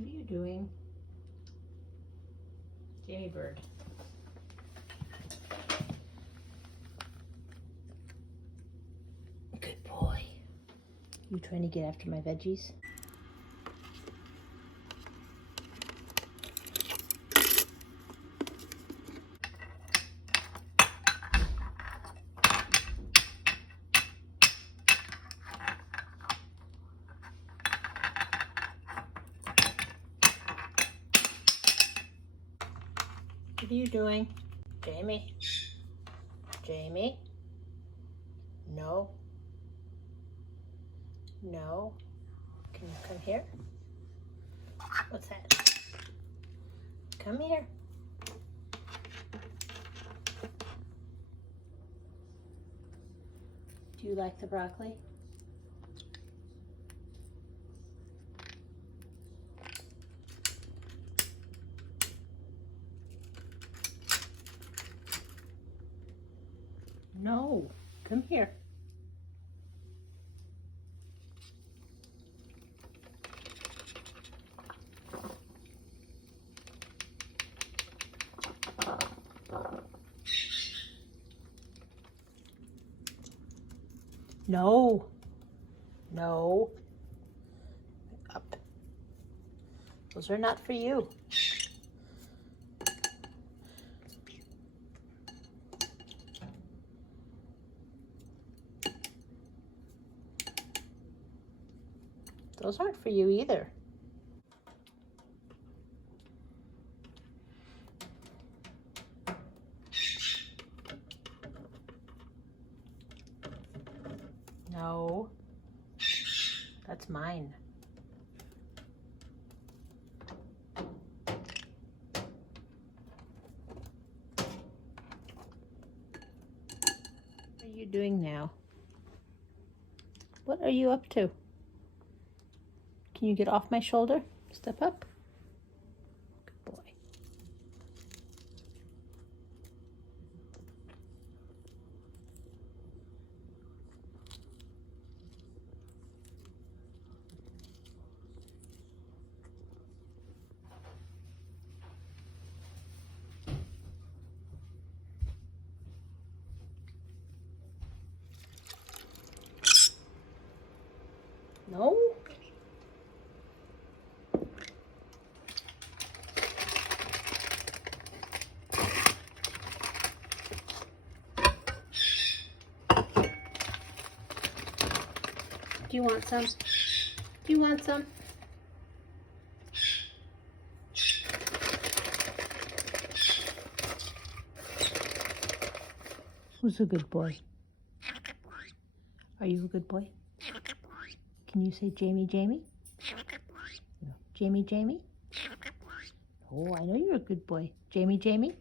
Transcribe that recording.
What are you doing? Jamie Bird. Good boy. You trying to get after my veggies? What are you doing? Jamie? Jamie? No. No. Can you come here? What's that? Come here. Do you like the broccoli? No. Come here. No. No. Up. Those are not for you. Those aren't for you either. No. That's mine. What are you doing now? What are you up to? Can you get off my shoulder? Step up. Good boy. No? Do you want some? Do you want some? Who's a good boy? Are you a good boy? Can you say Jamie, Jamie? No. Jamie, Jamie? Oh, I know you're a good boy. Jamie, Jamie?